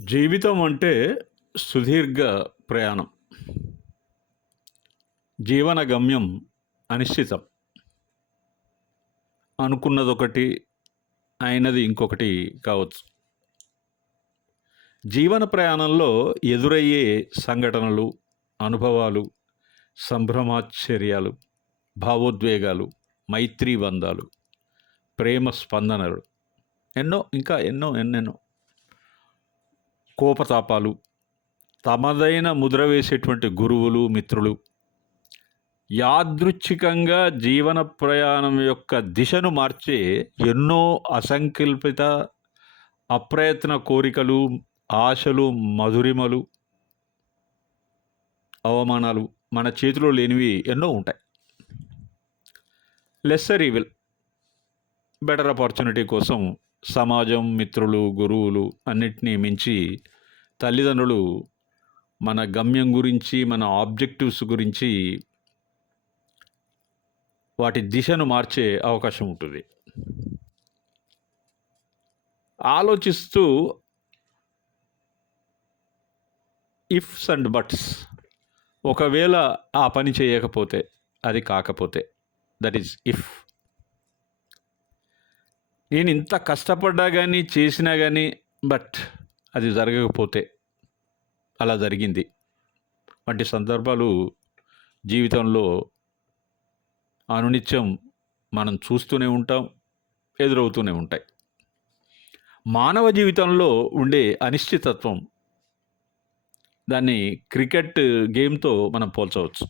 జీవితం అంటే సుదీర్ఘ ప్రయాణం. జీవన గమ్యం అనిశ్చితం. అనుకున్నదొకటి అయినది ఇంకొకటి కావచ్చు. జీవన ప్రయాణంలో ఎదురయ్యే సంఘటనలు అనుభవాలు సంభ్రమాశ్చర్యాలు భావోద్వేగాలు మైత్రీ బంధాలు ప్రేమ స్పందనలు ఎన్నో ఇంకా ఎన్నో ఎన్నెన్నో కోపతాపాలు తమదైన ముద్ర వేసేటువంటి గురువులు మిత్రులు యాదృచ్ఛికంగా జీవన ప్రయాణం యొక్క దిశను మార్చే ఎన్నో అసంకల్పిత అప్రయత్న కోరికలు ఆశలు మధురిమలు అవమానాలు మన చేతిలో లేనివి ఎన్నో ఉంటాయి. లెస్సర్ ఈవిల్ బెటర్ ఆపర్చునిటీ కోసం సమాజం మిత్రులు గురువులు అన్నిటినీ మించి తల్లిదండ్రులు మన గమ్యం గురించి మన ఆబ్జెక్టివ్స్ గురించి వాటి దిశను మార్చే అవకాశం ఉంటుంది. ఆలోచిస్తూ ఇఫ్స్ అండ్ బట్స్. ఒకవేళ ఆ పని చేయకపోతే అది కాకపోతే దట్ ఈస్ ఇఫ్. నేను ఇంత కష్టపడ్డా కానీ చేసినా కానీ బట్ అది జరగకపోతే అలా జరిగింది. వంటి సందర్భాలు జీవితంలో అనునిత్యం మనం చూస్తూనే ఉంటాం ఎదురవుతూనే ఉంటాయి. మానవ జీవితంలో ఉండే అనిశ్చితత్వం దాన్ని క్రికెట్ గేమ్తో మనం పోల్చవచ్చు.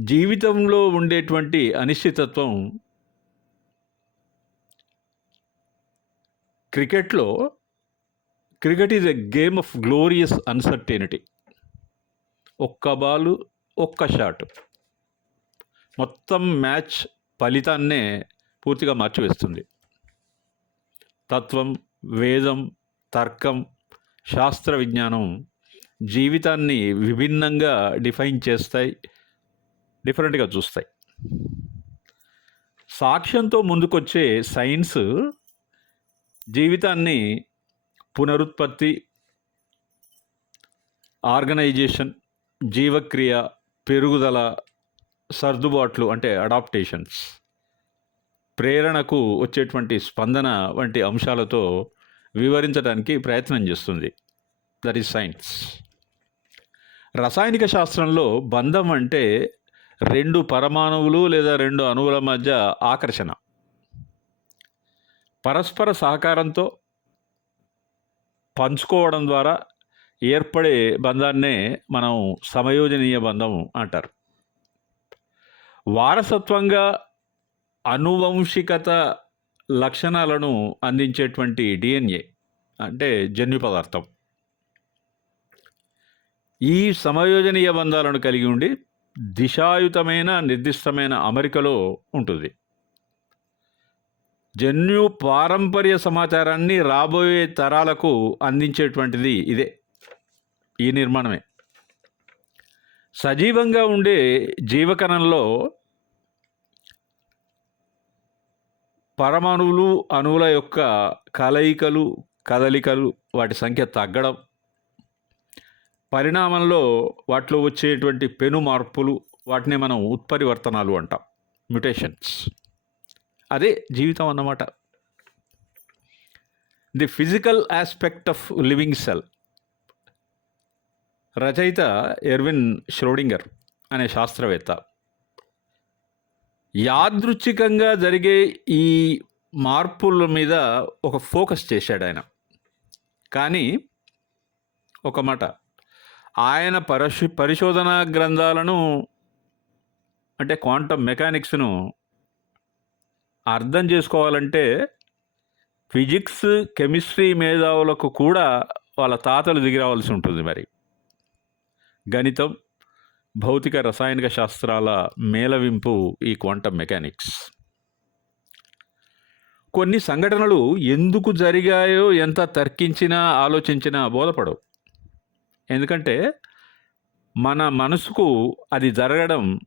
జీవితంలో ఉండేటువంటి అనిశ్చితత్వం క్రికెట్లో cricket is a game of glorious uncertainty. ఒక్క బాలు ఒక్క షాట్. మొత్తం మ్యాచ్ ఫలితాన్నే పూర్తిగా మార్చివేస్తుంది. తత్వం వేదం తర్కం శాస్త్ర విజ్ఞానం జీవితాన్ని విభిన్నంగా డిఫైన్ చేస్తాయి డిఫరెంట్గా చూస్తాయి. సాక్ష్యంతో ముందుకొచ్చే సైన్స్ జీవితాన్ని పునరుత్పత్తి ఆర్గనైజేషన్ జీవక్రియ పెరుగుదల సర్దుబాట్లు అంటే అడాప్టేషన్స్ ప్రేరణకు వచ్చేటువంటి స్పందన వంటి అంశాలతో వివరించడానికి ప్రయత్నం చేస్తుంది. దట్ ఈస్ సైన్స్ రసాయనిక శాస్త్రంలో బంధం అంటే రెండు పరమాణువులు లేదా రెండు అణువుల మధ్య ఆకర్షణ. పరస్పర సహకారంతో పంచుకోవడం ద్వారా ఏర్పడే బంధాన్నే మనం సమయోజనీయ బంధం అంటారు. వారసత్వంగా అనువంశికత లక్షణాలను అందించేటువంటి డిఎన్ఏ అంటే జన్యు పదార్థం. ఈ సమయోజనీయ బంధాలను కలిగి ఉండి దిశాయుతమైన నిర్దిష్టమైన అమరికలో ఉంటుంది. జన్యు పారంపర్య సమాచారాన్ని రాబోయే తరాలకు అందించేటువంటిది ఇదే. ఈ నిర్మాణమే. సజీవంగా ఉండే జీవకణంలో పరమాణువులు అణువుల యొక్క కలయికలు కదలికలు వాటి సంఖ్య తగ్గడం పరిణామంలో వాటిలో వచ్చేటువంటి పెను మార్పులు వాటిని మనం ఉత్పరివర్తనాలు అంటాం. మ్యుటేషన్స్. అదే జీవితం అన్నమాట. The physical aspect of living cell. రచయిత ఎర్విన్ ష్రోడింగర్ అనే శాస్త్రవేత్త. యాదృచ్ఛికంగా జరిగే ఈ మార్పుల మీద ఒక ఫోకస్ చేశాడు ఆయన. కానీ ఒక మాట ఆయన పరిశు పరిశోధన గ్రంథాలను అంటే క్వాంటమ్ మెకానిక్స్ను అర్థం చేసుకోవాలంటే ఫిజిక్స్ కెమిస్ట్రీ మేధావులకు కూడా వాళ్ళ తాతలు దిగిరావాల్సి ఉంటుంది మరి. గణితం భౌతిక రసాయనిక శాస్త్రాల మేళవింపు ఈ క్వాంటమ్ మెకానిక్స్. కొన్ని సంఘటనలు ఎందుకు జరిగాయో ఎంత తర్కించినా ఆలోచించినా బోధపడవు. ఎందుకంటే మన మనసుకు అది జరగడం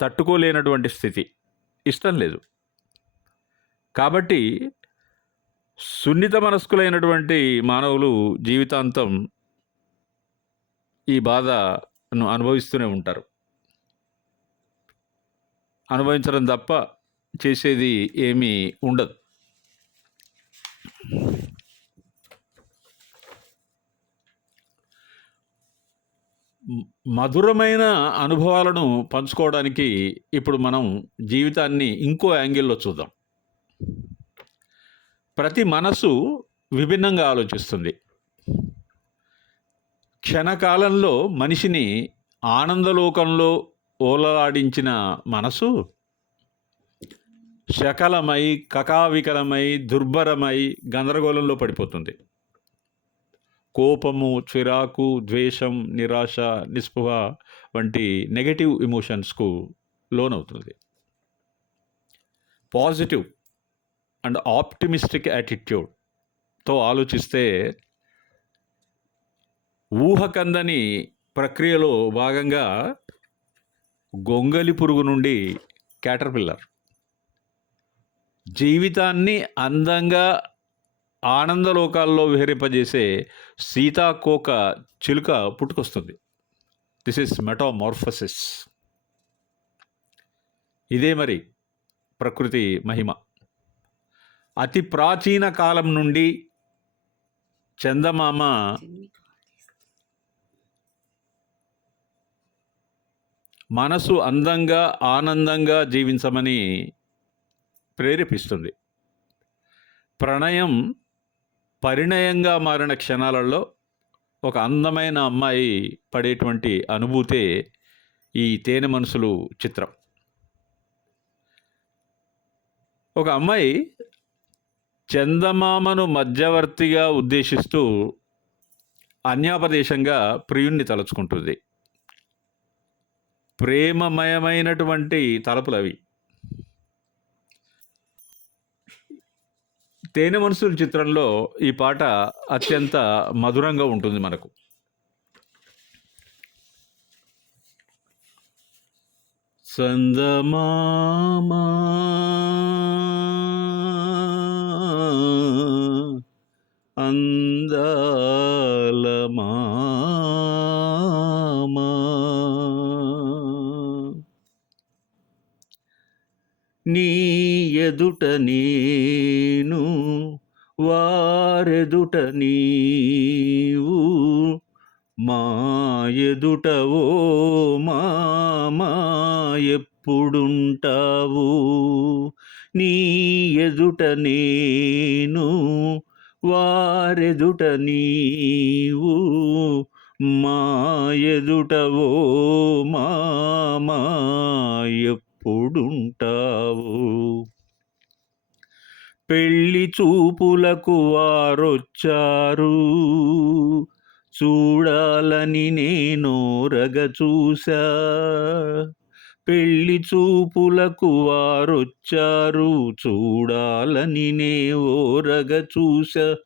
తట్టుకోలేనటువంటి స్థితి. ఇష్టం లేదు. కాబట్టి సున్నిత మనస్కులైనటువంటి మానవులు జీవితాంతం ఈ బాధను అనుభవిస్తూనే ఉంటారు. అనుభవించడం తప్ప చేసేది ఏమీ ఉండదు. మధురమైన అనుభవాలను పంచుకోవడానికి ఇప్పుడు మనం జీవితాన్ని ఇంకో యాంగిల్లో చూద్దాం. ప్రతి మనసు విభిన్నంగా ఆలోచిస్తుంది. క్షణకాలంలో మనిషిని ఆనందలోకంలో ఓలలాడించిన మనసు శకలమై కకావికలమై దుర్భరమై గందరగోళంలో పడిపోతుంది. కోపము చిరాకు ద్వేషం నిరాశ నిస్పృహ వంటి నెగటివ్ ఎమోషన్స్కు లోనవుతుంది పాజిటివ్ అండ్ ఆప్టిమిస్టిక్ యాటిట్యూడ్తో ఆలోచిస్తే ఊహకందని ప్రక్రియలో భాగంగా గొంగలి పురుగు నుండి క్యాటర్పిల్లర్ జీవితాన్ని అందంగా ఆనందలోకాల్లో విహరింపజేసే సీతాకోక చిలుక పుట్టుకొస్తుంది. దిస్ ఇస్ మెటామార్ఫసిస్ ఇదే మరి ప్రకృతి మహిమ. అతి ప్రాచీన కాలం నుండి చందమామ మనసు అందంగా ఆనందంగా జీవించమని ప్రేరేపిస్తుంది. ప్రణయం పరిణయంగా మారిన క్షణాలలో ఒక అందమైన అమ్మాయి పడేటువంటి అనుభూతే ఈ తేనె మనసులు చిత్రం. ఒక అమ్మాయి చందమామను మధ్యవర్తిగా ఉద్దేశిస్తూ అన్యాపదేశంగా ప్రియుణ్ణి తలుచుకుంటుంది. ప్రేమమయమైనటువంటి తలపులు అవి తేనె మనసుల చిత్రంలో ఈ పాట అత్యంత మధురంగా ఉంటుంది మనకు. సందమామా ఎదుట నేను వారెదుట నీవు మా ఎదుట ఓ మా ఎప్పుడుంటావు? నీ ఎదుట నేను వారెదుట నీవు మా ఎదుట ఓ మా ఎప్పుడుంటావు? పెళ్ళి చూపులకు వారొచ్చారు. చూడాలని నేను రగ చూసా పెళ్ళి చూపులకు వారొచ్చారు. చూడాలని నే ఓరగ చూసా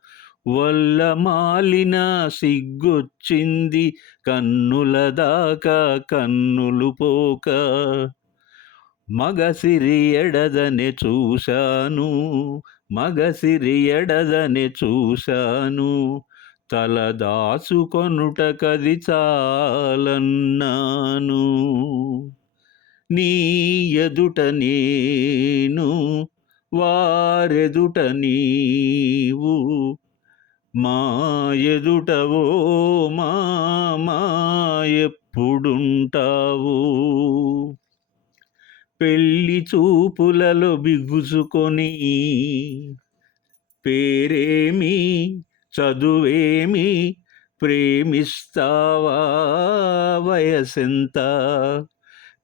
వల్ల మాలిన సిగ్గొచ్చింది. కన్నుల దాకా కన్నులు పోక మగసిరి ఎడదనే చూశాను మగసిరి ఎడదనే చూశాను. తల దాసుకొనుట కది చాలన్నాను. నీ ఎదుట నేను వారెదుట నీవు. మా ఎదుటవో మా ఎప్పుడుంటావు? పెళ్ళి చూపులలో బిగుసుకొని పేరేమి చదువేమి ప్రేమిస్తావా వయసెంత?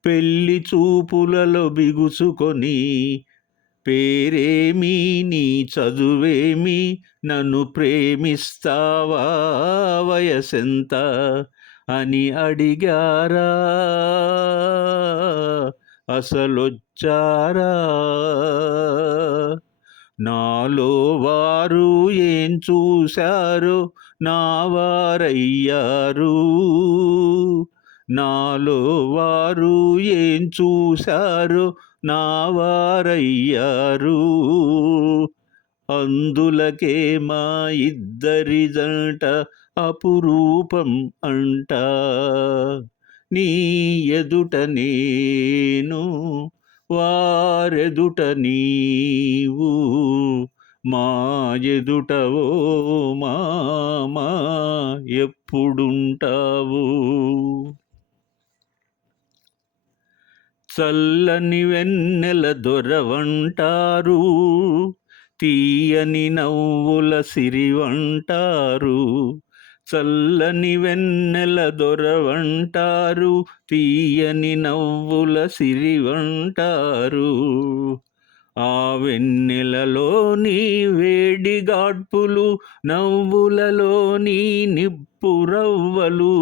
పెళ్ళి చూపులలో బిగుసుకొని పేరేమి నీ చదువేమి నన్ను ప్రేమిస్తావా వయసెంత? అని అడిగారా? అసలొచ్చారా? నాలో వారు ఏం చూశారు నా వారయ్యారు నాలో వారు ఏం చూశారు నా వారయ్యారు అందులకే మా ఇద్దరి జంట అపురూపం అంట. నీ ఎదుట నేను వారెదుట నీవు మా ఎదుట ఓ మామా ఎప్పుడుంటావు? చల్లని వెన్నెల దొరవంటారు తీయని నవ్వుల సిరివంటారు చల్లని వెన్నెల దొరవంటారు తీయని నవ్వుల సిరివంటారు ఆ వెన్నెలలోని వేడిగాడ్పులు నవ్వులలోని నిప్పురవ్వలు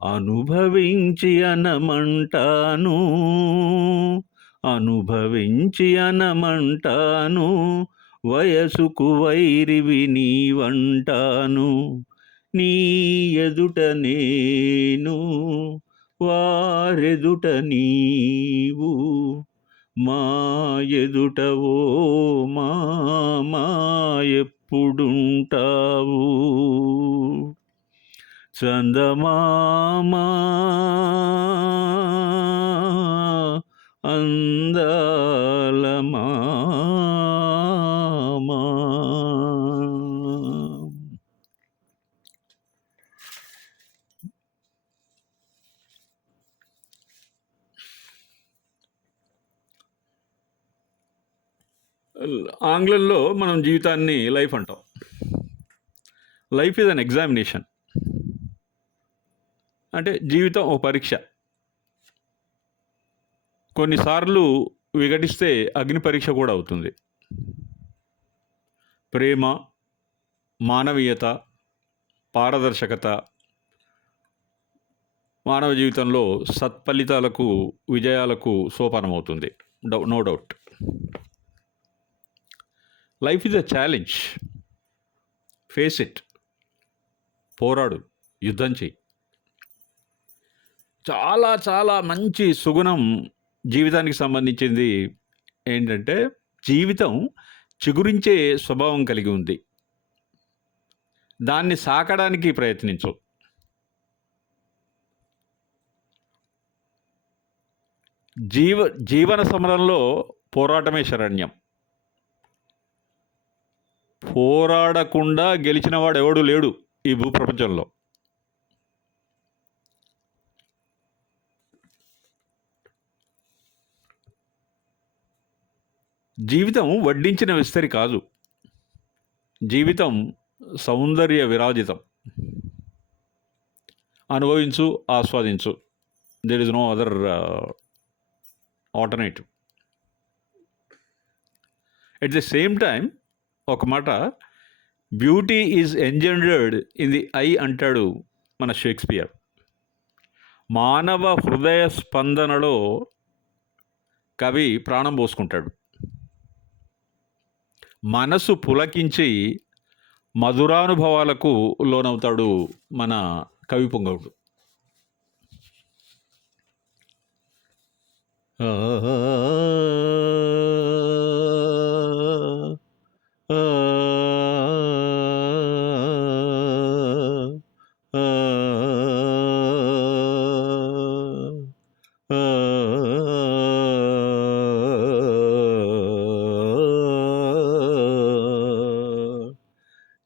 అనుభవించి అనమంటాను అనుభవించి అనమంటాను వయసుకు వైరివి నీవంటాను నీ ఎదుట నేను వారెదుట నీవు మా ఎదుట ఓ మామా ఎప్పుడుంటావు. చందమామా అందాలమా మామా ఆంగ్లంలో మనం జీవితాన్ని లైఫ్ అంటాం. Life is an examination. అంటే జీవితం ఓ పరీక్ష. కొన్నిసార్లు విఘటిస్తే అగ్ని పరీక్ష కూడా అవుతుంది. ప్రేమ మానవీయత పారదర్శకత మానవ జీవితంలో సత్ఫలితాలకు విజయాలకు సోపానమవుతుంది. డౌ no doubt. Life is a challenge face it పోరాడు. యుద్ధం చేయి చాలా చాలా మంచి సుగుణం జీవితానికి సంబంధించింది ఏంటంటే జీవితం చిగురించే స్వభావం కలిగి ఉంది. దాన్ని సాకడానికి ప్రయత్నించు. జీవ జీవన సమరంలో పోరాటమే శరణ్యం. పోరాడకుండా గెలిచినవాడు ఎవడు లేడు ఈ భూప్రపంచంలో. జీవితం వడ్డించిన విస్తరి కాదు. జీవితం సౌందర్య విరాజితం. అనుభవించు ఆస్వాదించు. There is no other alternative at the same time ఒక మాట beauty is engendered in the eye అంటాడు మన షేక్స్పియర్. మానవ హృదయ స్పందనలో కవి ప్రాణం పోసుకుంటాడు. మనసు పులకించి మధురానుభవాలకు లోనవుతాడు మన కవి పొంగవుడు.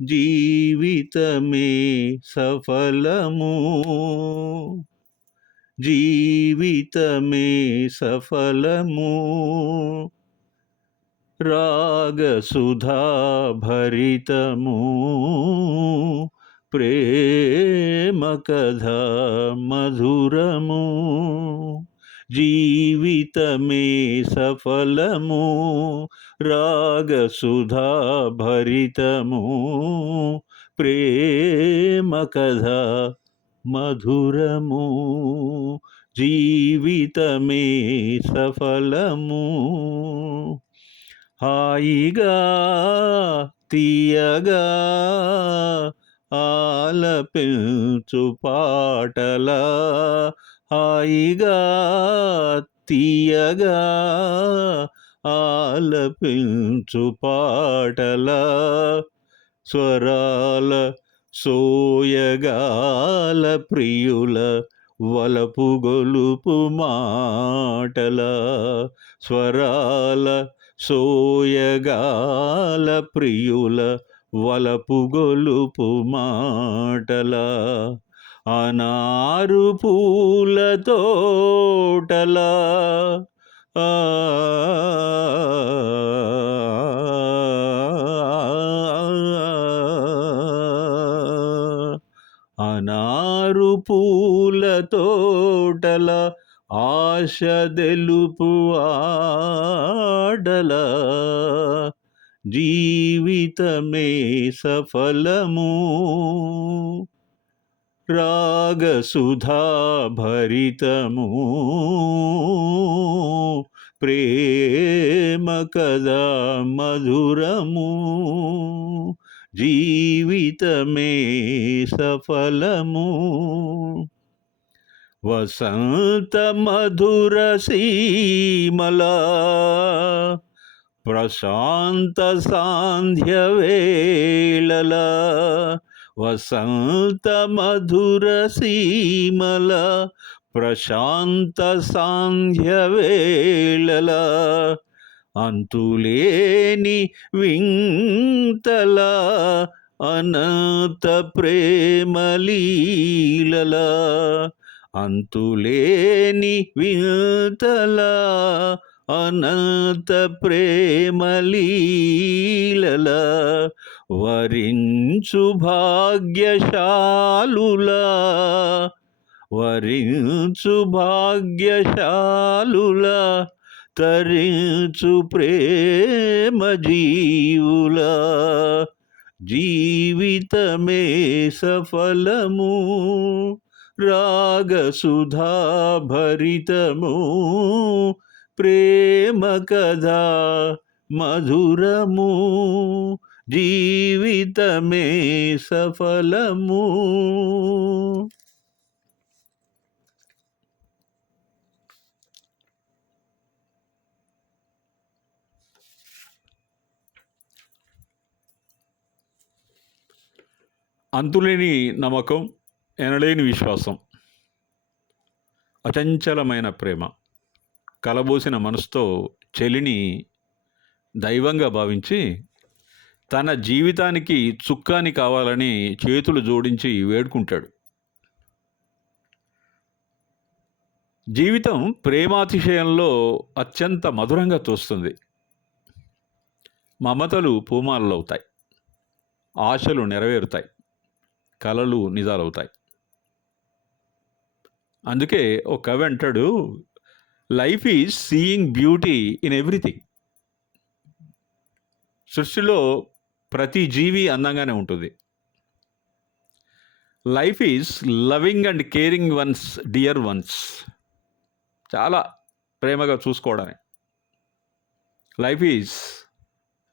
జీవితమే సఫలము జీవితమే సఫలము రాగసుధా భరితము ప్రేమ కథ మధురము జీవితమే సఫలము రాగసుధా భరితము ప్రేమ కథ మధురము జీవితమే సఫలము హాయిగా తీయగా ఆలపించు పాటల. హాయిగా తీయగా ఆలపించు పాటల. స్వరాల సోయగాల ప్రియుల వలపు గొలుపు మాటల. స్వరాల సోయగాల ప్రియుల వలపు గొలుపు మాటల అనారు పూల తోటల. అనారు పూల తోటల ఆశ తెలుపు ఆడల జీవితమే సఫలము. రాగసుధా భరితము ప్రేమ కదా మధురము. జీవితమే సఫలము. వసంత మధుర సీమల ప్రశాంత సాంధ్య వేళల వసంత మధుర సీమల ప్రశాంత సాంధ్య వేళల అంతులేని వింతల అనంత ప్రేమలీలలా అంతులేని వింతలా అనంత ప్రేమలీల వరించు భాగ్యశాలులా వరించు భాగ్యశాలులా తరించు ప్రేమ జీవులా. జీవితమే సఫలము రాగసుధా భరితము ప్రేమ కథా మధురము. జీవితమే సఫలము. అంతులేని నమ్మకం. ఎనలేని విశ్వాసం. అచంచలమైన ప్రేమ. కలబోసిన మనసుతో చెలిని దైవంగా భావించి తన జీవితానికి చుక్కాని కావాలని చేతులు జోడించి వేడుకుంటాడు. జీవితం ప్రేమాతిశయంలో అత్యంత మధురంగా తోస్తుంది. మమతలు పూమాలవుతాయి. ఆశలు నెరవేరుతాయి. కలలు నిజాలవుతాయి. అందుకే ఒక కవి అంటాడు life is seeing beauty in everything సృష్టిలో ప్రతి జీవి అందంగానే ఉంటుంది. Life is loving and caring ones dear ones చాలా ప్రేమగా చూసుకోవడమే. Life is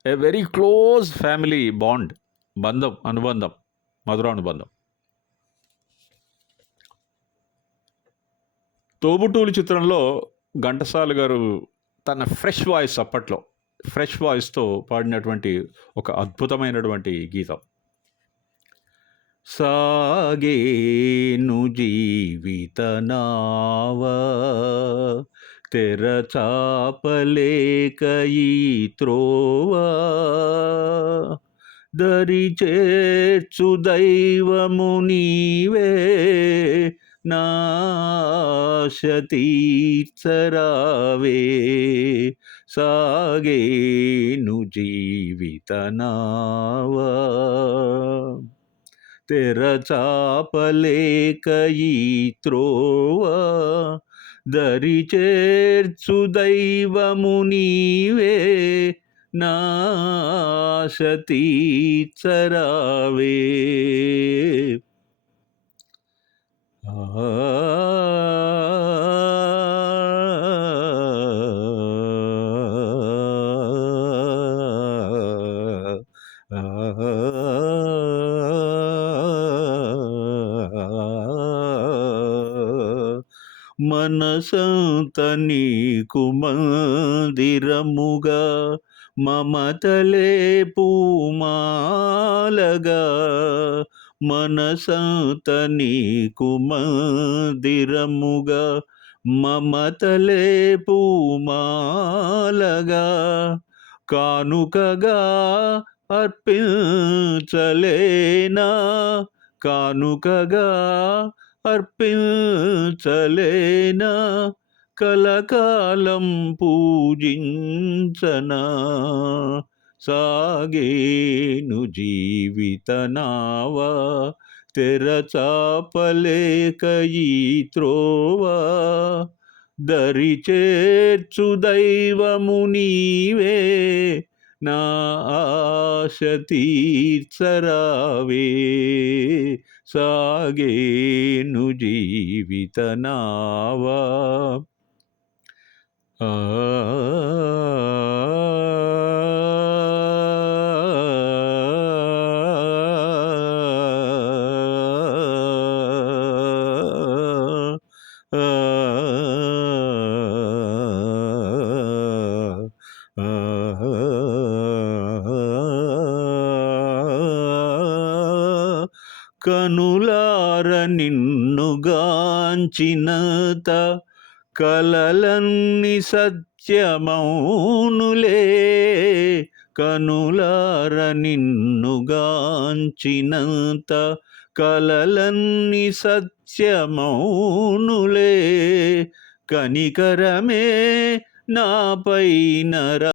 a very close family bond బంధం అనుబంధం మధురానుబంధం. తోబుటూలు చిత్రంలో ఘంటసాల గారు తన ఫ్రెష్ వాయిస్ అప్పట్లో ఫ్రెష్ వాయిస్తో పాడినటువంటి ఒక అద్భుతమైనటువంటి గీతం. సాగేను జీవిత తెర తెరచాపలేక ఈ త్రోవా దరి చేర్చు దైవము నీవే నాశతీర్చరావే సాగేను జీవితనావా తెరచాపలేక ఈ త్రోవా దరి చేర్చు దైవము నీవే నాశతీర్చరావే మనసంత నీకు మందిరముగా మమతలే పూమాలగా. మనసంత నీకు మందిరముగా మమతలే పూమాలగా కానుకగా అర్పించలేనా? కానుకగా అర్పించలేనా? కలకాలం పూజించనా? సాగేను జీవితనావా తెరచాపలేక ఈ త్రోవ దరి చేర్చు దైవము నీవే నా ఆశ తీర్చరావే. సాగేను జీవితనావా ఆ కనులార నిన్నుగాంచినత కలలన్ని సత్యమౌనులే కనులార నిన్నుగాంచినంత కలలన్ని సత్యమౌనులే కనికరమే నాపైనరా